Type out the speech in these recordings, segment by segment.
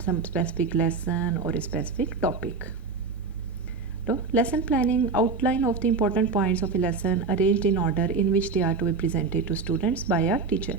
some specific lesson or a specific topic. So lesson planning outline of the important points of a lesson arranged in order in which they are to be presented to students by a teacher।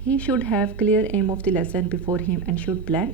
He should have clear aim of the lesson before him and should plan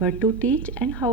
What to teach and how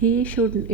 He should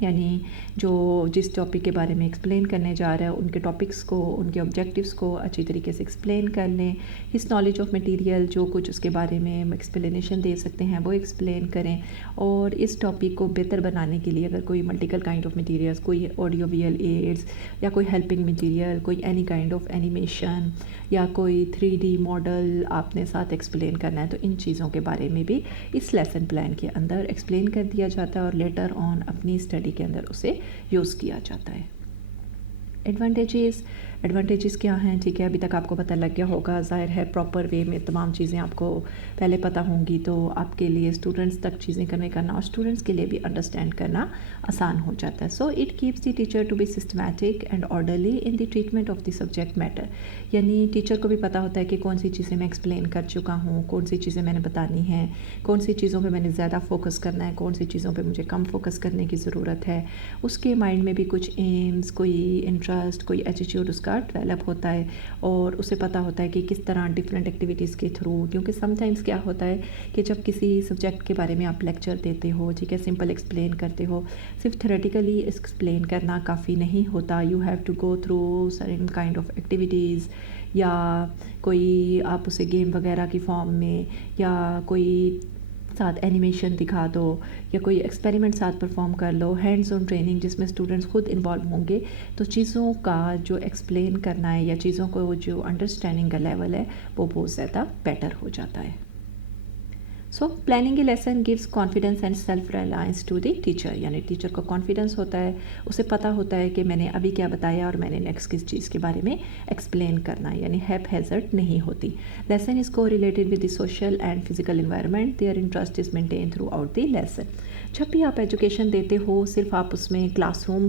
یعنی جو جس topic کے بارے میں explain کرنے جا رہا ہے ان کے ٹاپکس کو، ان کے آبجیکٹیوز کو اچھی طریقے سے ایکسپلین کر لیں. ہس نالج آف مٹیریل، جو کچھ اس کے بارے میں ایکسپلینیشن دے سکتے ہیں وہ ایکسپلین کریں. اور اس ٹاپک کو بہتر بنانے کے لیے اگر کوئی ملٹیپل کائنڈ آف مٹیریلز، کوئی آڈیو ویژول ایڈز یا کوئی ہیلپنگ مٹیریل، کوئی اینی کائنڈ آف اینیمیشن یا کوئی 3D ماڈل آپ نے ساتھ ایکسپلین کرنا ہے، تو ان چیزوں کے بارے میں بھی اس لیسن پلان کے اندر ایکسپلین کر دیا جاتا ہے اور لیٹر آن اپنی اسٹڈی کے اندر اسے یوز کیا جاتا ہے. ایڈوانٹیجز کیا ہیں؟ ٹھیک ہے، ابھی تک آپ کو پتہ لگ گیا ہوگا. ظاہر ہے پراپر وے میں تمام چیزیں آپ کو پہلے پتہ ہوں گی تو آپ کے لیے اسٹوڈنٹس تک چیزیں کنوے کرنا اور اسٹوڈنٹس کے لیے بھی انڈرسٹینڈ کرنا آسان ہو جاتا ہے. So it keeps the teacher to be systematic and orderly in the treatment of the subject matter. یعنی ٹیچر کو بھی پتہ ہوتا ہے کہ کون سی چیزیں میں ایکسپلین کر چکا ہوں، کون سی چیزیں میں نے بتانی ہیں، کون سی چیزوں پہ میں نے زیادہ فوکس کرنا ہے، کون سی چیزوں پہ مجھے کم فوکس کرنے کی ضرورت ہے. اس کے مائنڈ میں بھی کچھ ایمز، کوئی انٹرسٹ، کوئی ایٹیٹیوڈ اس کا ڈیولپ ہوتا ہے اور اسے پتہ ہوتا ہے کہ کس طرح ڈفرینٹ ایکٹیویٹیز کے تھرو. کیونکہ سم ٹائمز کیا ہوتا ہے کہ جب کسی سبجیکٹ کے بارے میں آپ لیکچر دیتے ہو، ٹھیک ہے، سمپل ایکسپلین کرتے ہو، صرف تھیوریٹیکلی ایکسپلین کرنا کافی نہیں ہوتا. You have to go through certain kind of activities, یا کوئی آپ اسے گیم وغیرہ کی فارم میں، یا کوئی ساتھ اینیمیشن دکھا دو، یا کوئی ایکسپیریمنٹ ساتھ پرفارم کر لو، ہینڈز آن ٹریننگ جس میں اسٹوڈنٹس خود انوالو ہوں گے. تو چیزوں کا جو ایکسپلین کرنا ہے یا چیزوں کو جو انڈرسٹینڈنگ کا لیول ہے وہ بہت زیادہ بیٹر ہو جاتا ہے. So planning a lesson gives confidence and self reliance to the teacher. یعنی ٹیچر کو کانفیڈنس ہوتا ہے، اسے پتہ ہوتا ہے کہ میں نے ابھی کیا بتایا اور میں نے نیکسٹ کس چیز کے بارے میں ایکسپلین کرنا ہے، یعنی ہیپ ہیزرڈ نہیں ہوتی. Lesson is correlated with the social and physical environment, their interest is maintain throughout the lesson. جب بھی آپ ایجوکیشن دیتے ہو صرف آپ اس میں کلاس روم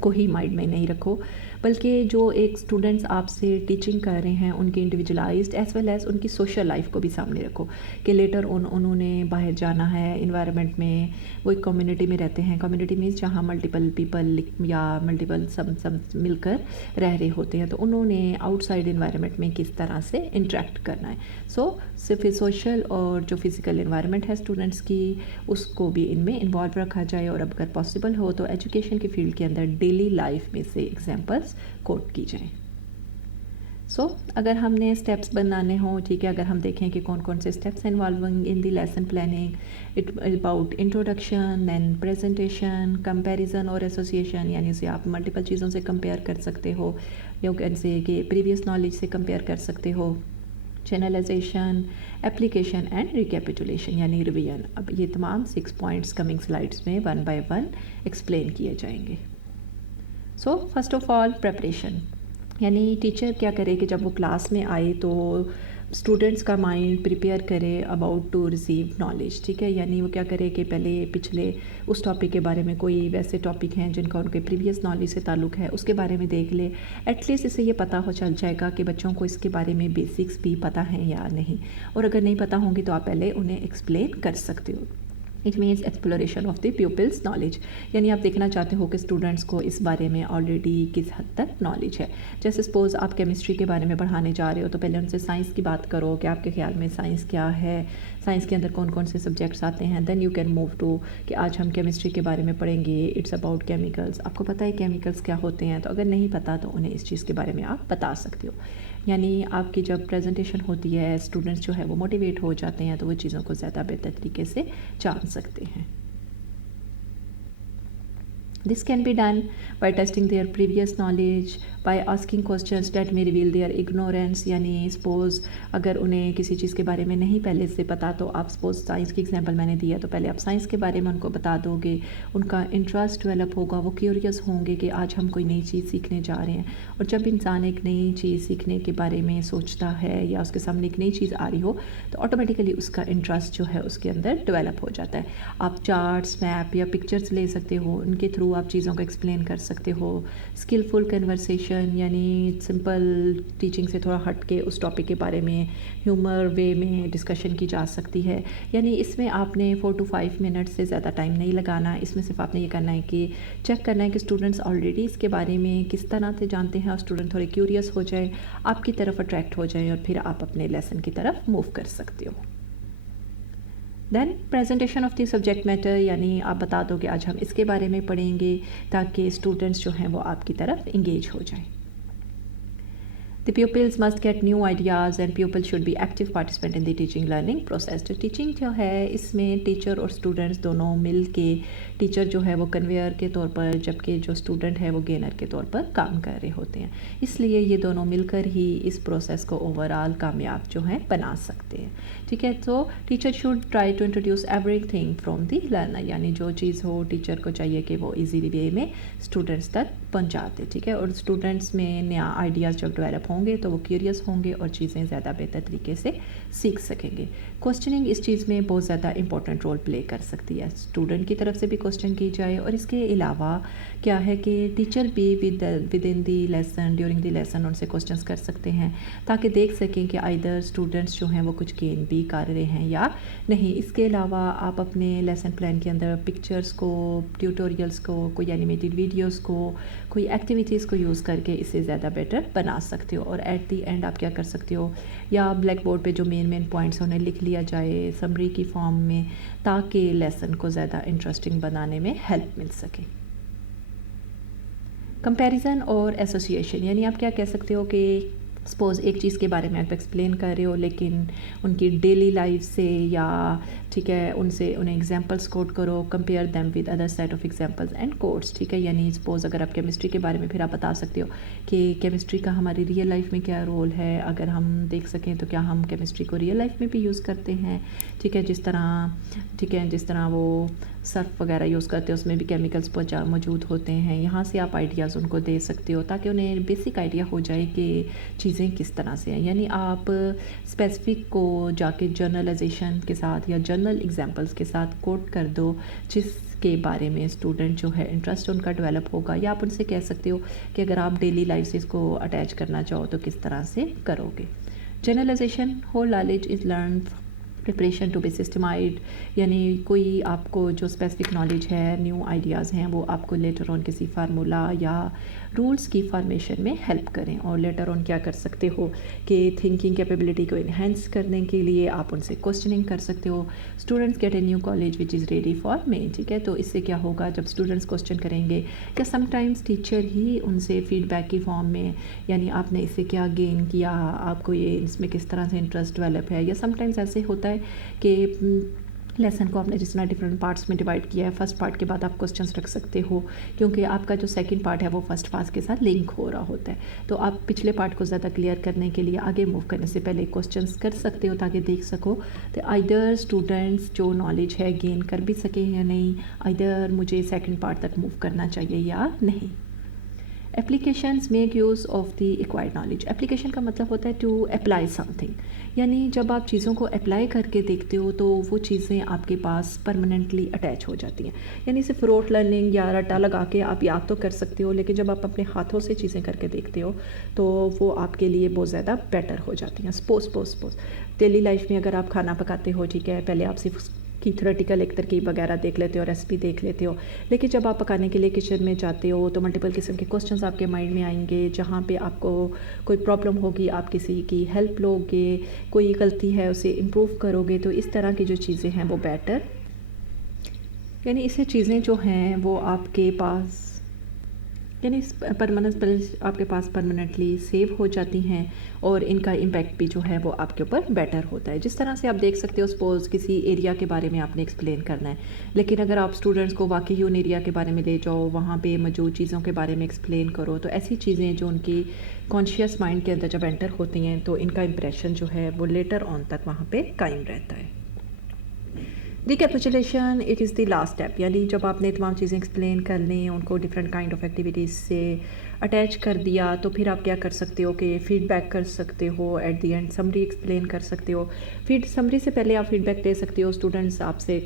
کو ہی مائنڈ میں نہیں رکھو، بلکہ جو ایک اسٹوڈنٹس آپ سے ٹیچنگ کر رہے ہیں ان کی انڈیویجولائزڈ ایز ویل ایز ان کی سوشل لائف کو بھی سامنے رکھو کہ لیٹر انہوں نے باہر جانا ہے انوائرمنٹ میں. وہ ایک کمیونٹی میں رہتے ہیں، کمیونٹی مینس جہاں ملٹیپل پیپل یا ملٹیپل سب مل کر رہ رہے ہوتے ہیں، تو انہوں نے آؤٹ سائڈ انوائرمنٹ میں کس طرح سے انٹریکٹ کرنا ہے. سو صرف سوشل اور جو فزیکل انوائرمنٹ ہے اسٹوڈنٹس کی اس کو بھی ان میں انوالو رکھا جائے، اور اگر پاسبل ہو تو ایجوکیشن کی فیلڈ کے اندر ڈیلی لائف میں سے ایگزامپلس کوٹ کی جائیں. سو اگر ہم نے اسٹیپس بنانے ہوں، ٹھیک ہے، اگر ہم دیکھیں کہ کون کون سے steps involving in the lesson planning, it about introduction, then presentation, comparison اور ایسوسیشن، یعنی اسے آپ ملٹیپل چیزوں سے کمپیئر کر سکتے ہو، یا کیسے کہ پریویس نالج سے کمپیئر کر سکتے ہو، چینلائزیشن، اپلیکیشن اینڈ ریکیپیٹولیشن یعنی ریویژن. اب یہ تمام 6 پوائنٹس کمنگ سلائڈس میں 1 by 1 ایکسپلین کیے جائیں گے. So first of all preparation, یعنی ٹیچر کیا کرے کہ جب وہ کلاس میں آئے تو اسٹوڈنٹس کا مائنڈ پریپیئر کرے اباؤٹ ٹو ریسیو نالج. ٹھیک ہے، یعنی وہ کیا کرے کہ پہلے پچھلے اس ٹاپک کے بارے میں کوئی ویسے ٹاپک ہیں جن کا ان کے پریویس نالج سے تعلق ہے اس کے بارے میں دیکھ لے. ایٹ لیسٹ اسے یہ پتہ ہو چل جائے گا کہ بچوں کو اس کے بارے میں بیسکس بھی پتہ ہیں یا نہیں، اور اگر نہیں پتہ ہوں گی تو آپ پہلے انہیں ایکسپلین کر سکتے ہو. It means exploration of the people's knowledge, یعنی آپ دیکھنا چاہتے ہو کہ اسٹوڈنٹس کو اس بارے میں آلریڈی کس حد تک نالج ہے. جیسے سپوز آپ کیمسٹری کے بارے میں پڑھانے جا رہے ہو تو پہلے ان سے سائنس کی بات کرو کہ آپ کے خیال میں سائنس کیا ہے، سائنس کے اندر کون کون سے سبجیکٹس آتے ہیں. Then you can move to کہ آج ہم کیمسٹری کے بارے میں پڑھیں گے، اٹس اباؤٹ کیمیکلس. آپ کو پتہ ہے کیمیکلس کیا ہوتے ہیں، تو اگر نہیں پتہ تو انہیں اس چیز کے بارے میں آپ بتا سکتے ہو. یعنی آپ کی جب پریزنٹیشن ہوتی ہے اسٹوڈنٹس جو ہے وہ موٹیویٹ ہو جاتے ہیں تو وہ چیزوں کو زیادہ بہتر طریقے سے جان سکتے ہیں. This can be done by testing their previous knowledge, by asking questions that may reveal their ignorance. یعنی سپوز اگر انہیں کسی چیز کے بارے میں نہیں پہلے سے پتا تو آپ سپوز سائنس کی ایگزامپل میں نے دیا تو پہلے آپ سائنس کے بارے میں ان کو بتا دو گے، ان کا انٹرسٹ ڈیولپ ہوگا، وہ کیوریس ہوں گے کہ آج ہم کوئی نئی چیز سیکھنے جا رہے ہیں. اور جب انسان ایک نئی چیز سیکھنے کے بارے میں سوچتا ہے یا اس کے سامنے ایک نئی چیز آ رہی ہو تو آٹومیٹیکلی اس کا انٹرسٹ جو ہے اس کے اندر ڈیولپ ہو جاتا ہے. آپ چارٹس، میپ یا پکچرس لے سکتے ہو، ان کے تھرو آپ چیزوں کو ایکسپلین کر سکتے ہو. اسکلفل کنورسیشن یعنی سمپل ٹیچنگ سے تھوڑا ہٹ کے اس ٹاپک کے بارے میں ہیومر وے میں ڈسکشن کی جا سکتی ہے. یعنی اس میں آپ نے 4 to 5 منٹ سے زیادہ ٹائم نہیں لگانا. اس میں صرف آپ نے یہ کرنا ہے کہ چیک کرنا ہے کہ اسٹوڈنٹس آلریڈی اس کے بارے میں کس طرح سے جانتے ہیں، اور اسٹوڈنٹ تھوڑے کیوریس ہو جائیں، آپ کی طرف اٹریکٹ ہو جائیں، اور پھر آپ اپنے لیسن کی طرف موو کر سکتے ہو. Then presentation of the subject matter, یعنی آپ بتا دو کہ آج ہم اس کے بارے میں پڑھیں گے تاکہ اسٹوڈنٹس جو ہیں وہ آپ کی طرف انگیج ہو جائیں. The pupils must get new ideas and pupils should be active participant in the teaching learning process. تو ٹیچنگ جو ہے اس میں ٹیچر اور اسٹوڈنٹس دونوں مل کے، ٹیچر جو ہے وہ کنویئر کے طور پر جبکہ جو اسٹوڈنٹ ہے وہ گینر کے طور پر کام کر رہے ہوتے ہیں. اس لیے یہ دونوں مل کر ہی اس پروسیس کو اوور آل کامیاب جو ہے بنا سکتے ہیں. ٹھیک ہے، تو teacher should try to introduce everything from the learner, یعنی جو چیز ہو ٹیچر کو چاہیے کہ وہ ایزی وے میں اسٹوڈنٹس تک پہنچاتے. ٹھیک ہے، اور اسٹوڈنٹس میں نیا آئیڈیاز جب ڈیولپ ہوں گے تو وہ کیوریس ہوں گے اور چیزیں زیادہ بہتر طریقے سے سیکھ سکیں گے. کوسچننگ اس چیز میں بہت زیادہ امپورٹنٹ رول پلے کر سکتی ہے. اسٹوڈنٹ کی طرف سے بھی کوسچن کی جائے، اور اس کے علاوہ کیا ہے کہ ٹیچر بھی within the lesson during the lesson ان سے کوسچنس کر سکتے ہیں تاکہ دیکھ سکیں کہ آئدر اسٹوڈنٹس جو ہیں وہ کچھ گین بھی کر رہے ہیں یا نہیں. اس کے علاوہ آپ اپنے لیسن پلان کے اندر پکچرز کو، ٹیوٹوریلز کو، کوئی اینیمیٹڈ ویڈیوز کو، کوئی ایکٹیویٹیز کو یوز کر کے اسے زیادہ بیٹر بنا سکتے ہو. اور ایٹ دی اینڈ آپ کیا کر سکتے ہو، یا بلیک بورڈ پہ جو مین پوائنٹس ہیں انہیں لکھ لیا جائے سمری کی فارم میں تاکہ لیسن کو زیادہ انٹرسٹنگ بنانے میں ہیلپ مل سکے. کمپیریزن اور ایسوسیشن، یعنی آپ کیا کہہ سکتے ہو کہ سپوز ایک چیز کے بارے میں آپ ایکسپلین کر رہے ہو لیکن ان کی ڈیلی لائف سے یا ٹھیک ہے انہیں ایگزامپلس کوٹ کرو، compare them with other set of examples and quotes. ٹھیک ہے، یعنی سپوز اگر آپ کیمسٹری کے بارے میں پھر آپ بتا سکتے ہو کہ کیمسٹری کا ہماری ریئل لائف میں کیا رول ہے، اگر ہم دیکھ سکیں تو کیا ہم کیمسٹری کو ریئل لائف میں بھی یوز کرتے ہیں. ٹھیک ہے، جس طرح وہ سرف وغیرہ یوز کرتے ہیں اس میں بھی کیمیکلس موجود ہوتے ہیں. یہاں سے آپ آئیڈیاز ان کو دے سکتے ہو تاکہ انہیں بیسک آئیڈیا ہو جائے کہ چیزیں کس طرح سے ہیں. یعنی آپ اسپیسیفک کو جا کے جرنلائزیشن کے ساتھ یا جرنل ایگزامپلس کے ساتھ کوٹ کر دو جس کے بارے میں اسٹوڈنٹ جو ہے انٹرسٹ ان کا ڈیولپ ہوگا. یا آپ ان سے کہہ سکتے ہو کہ اگر آپ ڈیلی لائف سے اس کو اٹیچ کرنا چاہو تو کس طرح سے کرو گے. Generalization, whole knowledge is learn preparation to be systemized, یعنی کوئی آپ کو جو اسپیسیفک نالج ہے، نیو آئیڈیاز ہیں، وہ آپ کو لیٹر آن کسی فارمولا یا رولس کی فارمیشن میں ہیلپ کریں. اور لیٹر آن کیا کر سکتے ہو کہ تھنکنگ کیپیبلٹی کو انہینس کرنے کے لیے آپ ان سے کوسچننگ کر سکتے ہو. Students get a new college which is ready for me. ٹھیک ہے، تو اس سے کیا ہوگا جب اسٹوڈنٹس کوسچن کریں گے یا سم ٹائمس ٹیچر ہی ان سے فیڈ بیک کی فارم میں، یعنی آپ نے اس سے کیا گین کیا، آپ کو یہ اس میں کس طرح سے انٹرسٹ ڈیولپ ہے. یا سم ٹائمس ایسے ہوتا ہے کہ لیسن کو آپ نے جس طرح ڈفرینٹ پارٹس میں ڈیوائڈ کیا ہے، فرسٹ پارٹ کے بعد آپ کوسچنس رکھ سکتے ہو کیونکہ آپ کا جو سیکنڈ پارٹ ہے وہ فرسٹ پارٹ کے ساتھ لنک ہو رہا ہوتا ہے. تو آپ پچھلے پارٹ کو زیادہ کلیئر کرنے کے لیے آگے موو کرنے سے پہلے کوسچنس کر سکتے ہو تاکہ دیکھ سکو تو آئدر اسٹوڈنٹس جو نالج ہے گین کر بھی سکیں یا نہیں، آئدر مجھے سیکنڈ پارٹ تک موو کرنا چاہیے یا نہیں. Applications make use of the acquired knowledge. Application کا مطلب ہوتا ہے ٹو اپلائی سم تھنگ، یعنی جب آپ چیزوں کو اپلائی کر کے دیکھتے ہو تو وہ چیزیں آپ کے پاس پرماننٹلی اٹیچ ہو جاتی ہیں. یعنی صرف روٹ لرننگ یا رٹا لگا کے آپ یاد تو کر سکتے ہو لیکن جب آپ اپنے ہاتھوں سے چیزیں کر کے دیکھتے ہو تو وہ آپ کے لیے بہت زیادہ بیٹر ہو جاتی ہیں. سپوز ڈیلی لائف میں اگر آپ کھانا پکاتے ہو، ٹھیک ہے، پہلے آپ صرف کی تھیوریٹیکل ایک ترکیب وغیرہ دیکھ لیتے ہو، ریسپی دیکھ لیتے ہو، لیکن جب آپ پکانے کے لیے کچن میں جاتے ہو تو ملٹیپل قسم کے کوسچنز آپ کے مائنڈ میں آئیں گے جہاں پہ آپ کو کوئی پرابلم ہوگی آپ کسی کی ہیلپ لو گے، کوئی غلطی ہے اسے امپروو کرو گے. تو اس طرح کی جو چیزیں ہیں وہ بیٹر، یعنی اس سے چیزیں جو ہیں وہ آپ کے پاس یعنی آپ کے پاس پرماننٹلی سیو ہو جاتی ہیں اور ان کا امپیکٹ بھی جو ہے وہ آپ کے اوپر بیٹر ہوتا ہے. جس طرح سے آپ دیکھ سکتے ہو سپوز کسی ایریا کے بارے میں آپ نے ایکسپلین کرنا ہے لیکن اگر آپ اسٹوڈنٹس کو واقعی ان ایریا کے بارے میں لے جاؤ، وہاں پہ موجود چیزوں کے بارے میں ایکسپلین کرو تو ایسی چیزیں جو ان کی کانشیس مائنڈ کے اندر جب انٹر ہوتی ہیں تو ان کا امپریشن جو ہے وہ لیٹر آن تک وہاں پہ قائم رہتا ہے. Recapitulation it is the last step, یعنی جب آپ نے تمام چیزیں ایکسپلین کر لیں، ان کو ڈفرینٹ کائنڈ آف ایکٹیویٹیز سے اٹیچ کر دیا تو پھر آپ کیا کر سکتے ہو کہ فیڈ بیک کر سکتے ہو. At the end summary explain کر سکتے ہو. سمری سے پہلے آپ فیڈ بیک دے سکتے ہو. اسٹوڈنٹس آپ سے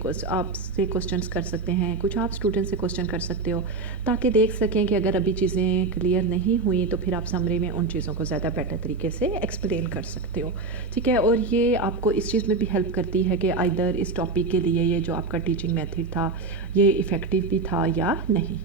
کوسچنس کر سکتے ہیں، کچھ آپ اسٹوڈنٹ سے کوسچن کر سکتے ہو تاکہ دیکھ سکیں کہ اگر ابھی چیزیں کلیئر نہیں ہوئیں تو پھر آپ سمری میں ان چیزوں کو زیادہ بیٹر طریقے سے ایکسپلین کر سکتے ہو. ٹھیک ہے، اور یہ آپ کو اس چیز میں بھی ہیلپ کرتی ہے کہ آئدر اس ٹاپک کے لیے یہ جو آپ کا ٹیچنگ میتھڈ تھا یہ افیکٹو بھی تھا یا نہیں.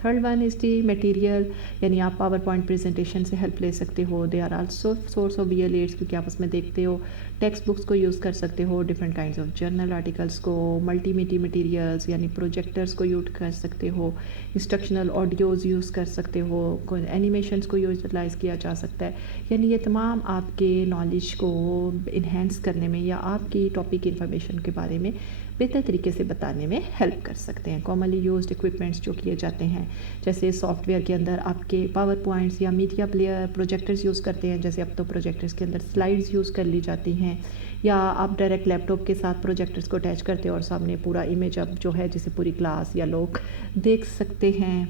Third one is the material, یعنی آپ پاور پوائنٹ پریزنٹیشن سے ہیلپ لے سکتے ہو. They are also source of V L aids, کیونکہ آپ اس میں دیکھتے ہو ٹیکسٹ بکس کو یوز کر سکتے ہو، different kinds of journal articles کو، ملٹی میڈیا مٹیریلز یعنی پروجیکٹرس کو یوز کر سکتے ہو، انسٹرکشنل آڈیوز یوز کر سکتے ہو، اینیمیشنس کو یوٹیلائز کیا جا سکتا ہے. یعنی یہ تمام آپ کے نالج کو انہینس کرنے میں یا آپ کی ٹاپک انفارمیشن کے بارے میں بہتر طریقے سے بتانے میں ہیلپ کر سکتے ہیں. کامنلی یوزڈ اکوپمنٹس جو کیے جاتے ہیں، جیسے سافٹ ویئر کے اندر آپ کے پاور پوائنٹس یا میڈیا پلیئر پروجیکٹرز یوز کرتے ہیں، جیسے اب تو پروجیکٹرز کے اندر سلائڈز یوز کر لی جاتی ہیں، یا آپ ڈائریکٹ لیپ ٹاپ کے ساتھ پروجیکٹرز کو اٹیچ کرتے ہیں اور سامنے پورا امیج اب جو ہے جسے پوری کلاس یا لوگ دیکھ سکتے ہیں.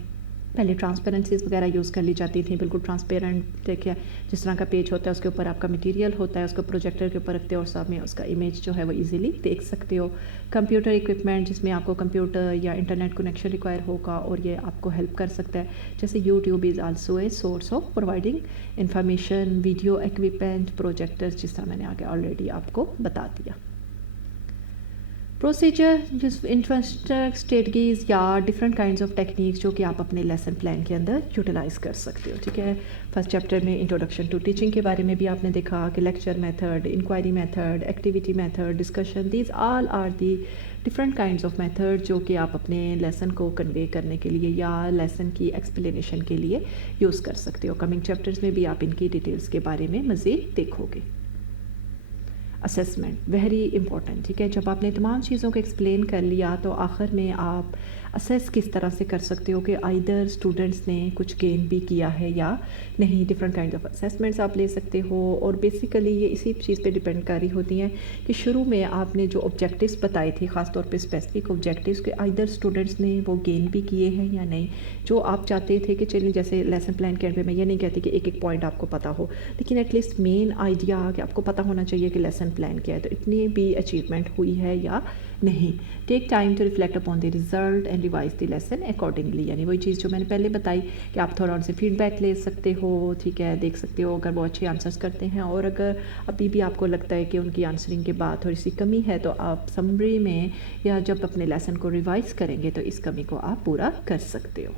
پہلے ٹرانسپیرنسیز وغیرہ یوز کر لی جاتی تھیں، بالکل ٹرانسپیرنٹ دیکھیں جس طرح کا پیج ہوتا ہے اس کے اوپر آپ کا مٹیریل ہوتا ہے، اس کو پروجیکٹر کے اوپر رکھتے ہو اور سامنے اس کا امیج جو ہے وہ ایزیلی دیکھ سکتے ہو. کمپیوٹر اکوپمنٹ جس میں آپ کو کمپیوٹر یا انٹرنیٹ کنیکشن ریکوائر ہوگا اور یہ آپ کو ہیلپ کر سکتا ہے، جیسے YouTube is also a source of providing information. Video equipment, projector جس طرح میں نے آگے آلریڈی آپ کو بتا دیا. پروسیجر، جس انفراسٹرکچر اسٹریٹجیز یا ڈفرینٹ کائنڈز آف ٹیکنیکس جو کہ آپ اپنے لیسن پلان کے اندر یوٹیلائز کر سکتے ہو. ٹھیک ہے، فرسٹ چیپٹر میں انٹروڈکشن ٹو ٹیچنگ کے بارے میں بھی آپ نے دیکھا کہ lecture method, inquiry method, activity method, discussion, these all are the different kinds of method جو کہ آپ اپنے لیسن کو کنوے کرنے کے لیے یا لیسن کی ایکسپلینیشن کے لیے یوز کر سکتے ہو. کمنگ چیپٹرز میں بھی آپ ان کی ڈیٹیلز کے بارے میں مزید دیکھو گے. Assessment very important. ٹھیک ہے، جب آپ نے تمام چیزوں کو ایکسپلین کر لیا تو آخر میں آپ اسیس کس طرح سے کر سکتے ہو کہ آئدر اسٹوڈنٹس نے کچھ گین بھی کیا ہے یا نہیں. ڈفرینٹ کائنڈ آف اسیسمنٹس آپ لے سکتے ہو اور بیسیکلی یہ اسی چیز پہ ڈپینڈ کر رہی ہوتی ہیں کہ شروع میں آپ نے جو آبجیکٹیوز بتائے تھے، خاص طور پہ اسپیسیفک آبجیکٹیوز کہ آئدر اسٹوڈنٹس نے وہ گین بھی کیے ہیں یا نہیں. جو آپ چاہتے تھے کہ چلیے جیسے لیسن پلان کے پہ میں یہ نہیں کہتی کہ ایک ایک پوائنٹ آپ کو پتہ ہو، لیکن ایٹ لیسٹ مین آئیڈیا کہ آپ کو پتہ ہونا چاہیے کہ لیسن پلان کیا ہے، تو اتنی بھی اچیومنٹ ہوئی ہے یا نہیں. Take time to reflect upon the result and revise the lesson accordingly. یعنی وہی چیز جو میں نے پہلے بتائی کہ آپ تھوڑا ان سے فیڈ بیک لے سکتے ہو. ٹھیک ہے، دیکھ سکتے ہو اگر وہ اچھے آنسرس کرتے ہیں، اور اگر ابھی بھی آپ کو لگتا ہے کہ ان کی آنسرنگ کے بعد تھوڑی سی کمی ہے تو آپ سمری میں یا جب اپنے لیسن کو ریوائز کریں گے تو اس کمی کو آپ پورا کر سکتے ہو.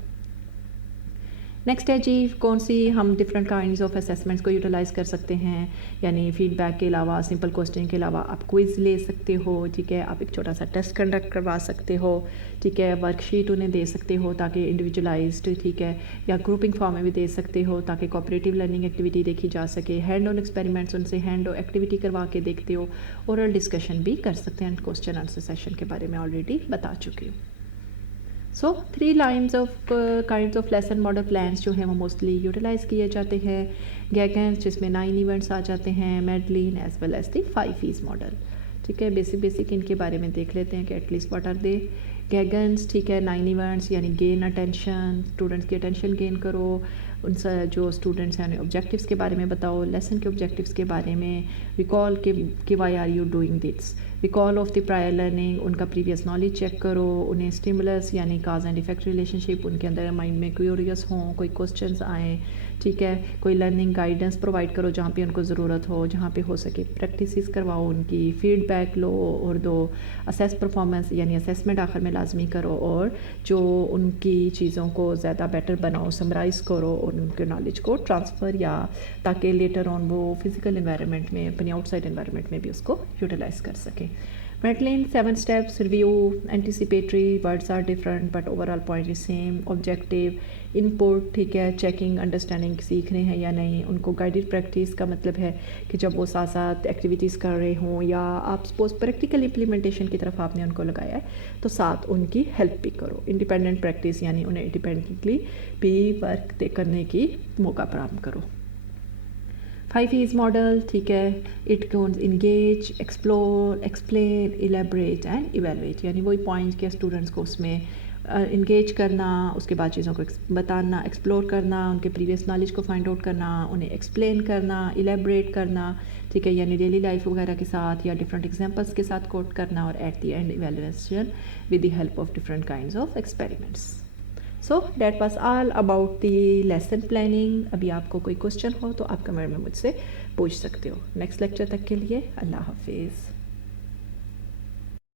نیکسٹ ہے جی کون سی ہم ڈفرینٹ کائنڈز آف اسیسمنٹس کو یوٹیلائز کر سکتے ہیں. یعنی فیڈ بیک کے علاوہ، سمپل کوسچن کے علاوہ آپ کوئز لے سکتے ہو. ٹھیک ہے، آپ ایک چھوٹا سا ٹیسٹ کنڈکٹ کروا سکتے ہو. ٹھیک ہے، ورک شیٹ انہیں دے سکتے ہو تاکہ انڈیویجولائزڈ، ٹھیک ہے، یا گروپنگ فارم میں بھی دے سکتے ہو تاکہ کوآپریٹیو لرننگ ایکٹیویٹی دیکھی جا سکے. ہینڈ آن ایکسپیریمنٹس ان سے ہینڈ آن ایکٹیویٹی کروا کے دیکھتے ہو. اورل ڈسکشن بھی کر سکتے ہیں. کوسچن آنسر سیشن کے بارے میں آلریڈی بتا چکی ہوں. سو 3 lines of kinds of lesson model plans جو ہیں وہ موسٹلی یوٹیلائز کیے جاتے ہیں. گیگنس جس میں 9 ایونٹس آ جاتے ہیں، Madeline as well as the 5 E's model. ٹھیک ہے، بیسک ان کے بارے میں دیکھ لیتے ہیں کہ ایٹ لیسٹ واٹ آر دے. گیگنس، ٹھیک ہے، 9 ایونٹس یعنی گین اٹینشن، اسٹوڈنٹس کی اٹینشن گین کرو. ان سے جو اسٹوڈنٹس ہیں انہیں آبجیکٹیوس کے بارے میں بتاؤ، لیسن کے آبجیکٹیوس کے بارے میں. ریکال کہ why are you doing this. Recall of the prior learning, ان کا پریویس نالج چیک کرو. انہیں اسٹیمولس یعنی cause and effect relationship ان کے اندر مائنڈ میں کیوریس ہوں، کوئی کوسچنس آئیں. ٹھیک ہے، کوئی لرننگ گائیڈنس پرووائڈ کرو جہاں پہ ان کو ضرورت ہو، جہاں پہ ہو سکے پریکٹسز کرواؤ، ان کی فیڈ بیک لو اور دو. اسیس پرفارمنس یعنی اسیسمنٹ آخر میں لازمی کرو اور جو ان کی چیزوں کو زیادہ بیٹر بناؤ، سمرائز کرو اور ان کے نالج کو ٹرانسفر یا تاکہ لیٹر آن وہ فزیکل انوائرمنٹ میں، اپنی آؤٹ سائڈ انوائرمنٹ میں بھی اس کو یوٹیلائز کر سکیں. Madeline 7 steps review, anticipatory, words are different but overall point is same. Objective, input, ٹھیک ہے، چیکنگ انڈرسٹینڈنگ سیکھ رہے ہیں یا نہیں. ان کو گائیڈڈ پریکٹس کا مطلب ہے کہ جب وہ ساتھ ساتھ ایکٹیویٹیز کر رہے ہوں یا آپ سپوز پریکٹیکل امپلیمنٹیشن کی طرف آپ نے ان کو لگایا ہے تو ساتھ ان کی ہیلپ بھی کرو. انڈیپینڈنٹ پریکٹس یعنی انہیں انڈیپینڈنٹلی بھی ورک کرنے کی موقع فراہم کرو. 5 E's ماڈل، ٹھیک ہے، it goes engage, explore, explain, elaborate and evaluate. یعنی وہی پوائنٹ کہ اسٹوڈنٹس کو اس میں انگیج کرنا، اس کے بعد چیزوں کو بتانا، ایکسپلور کرنا، ان کے پریویس نالج کو فائنڈ آؤٹ کرنا، انہیں ایکسپلین کرنا، ایلیبریٹ کرنا. ٹھیک ہے، یعنی ڈیلی لائف وغیرہ کے ساتھ یا ڈفرینٹ ایگزامپلس کے ساتھ کوٹ کرنا، اور at the end evaluation with the help of different kinds of experiments. So that was all about the lesson planning. ابھی آپ کو کوئی کوشچن ہو تو آپ کمنٹ میں مجھ سے پوچھ سکتے ہو. نیکسٹ لیکچر تک کے لیے اللہ حافظ.